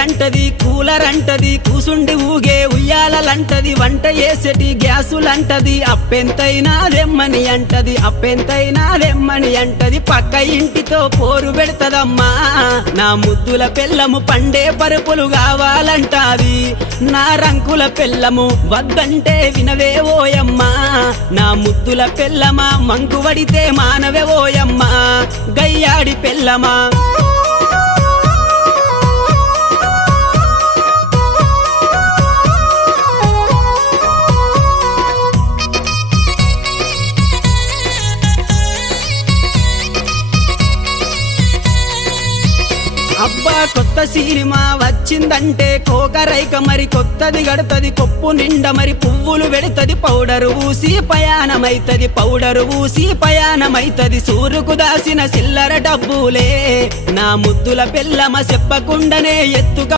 అంటది కూలర్ అంటది కూసుండి ఊగే ఉయ్యాలంటది వంట చేసేటి గ్యాసులంటది అప్పెంతైనా రెమ్మని అంటది అప్పెంతైనా రెమ్మని అంటది పక్క ఇంటితో పోరు పెడతదమ్మా నా ముద్దుల పెళ్ళము పండే పరుపులు కావాలంటాది నా రంకుల పెళ్ళము వద్దంటే వినవే ఓయమ్మా నా ముద్దుల పెళ్ళమా మంకు వడితే మానవే ఓయమ్మా గయ్యాడి పెళ్ళమా అబ్బా కొత్త సినిమా వచ్చిందంటే కోకరైక మరి కొత్తది గడతది కొప్పు నిండా మరి పువ్వులు పెడతది పౌడరు ఊసి పయానమైతది పౌడరు ఊసి పయానమైతది సూరుకు దాసిన చిల్లర డబ్బులే నా ముద్దుల పెళ్ళమ చెప్పకుండానే ఎత్తుక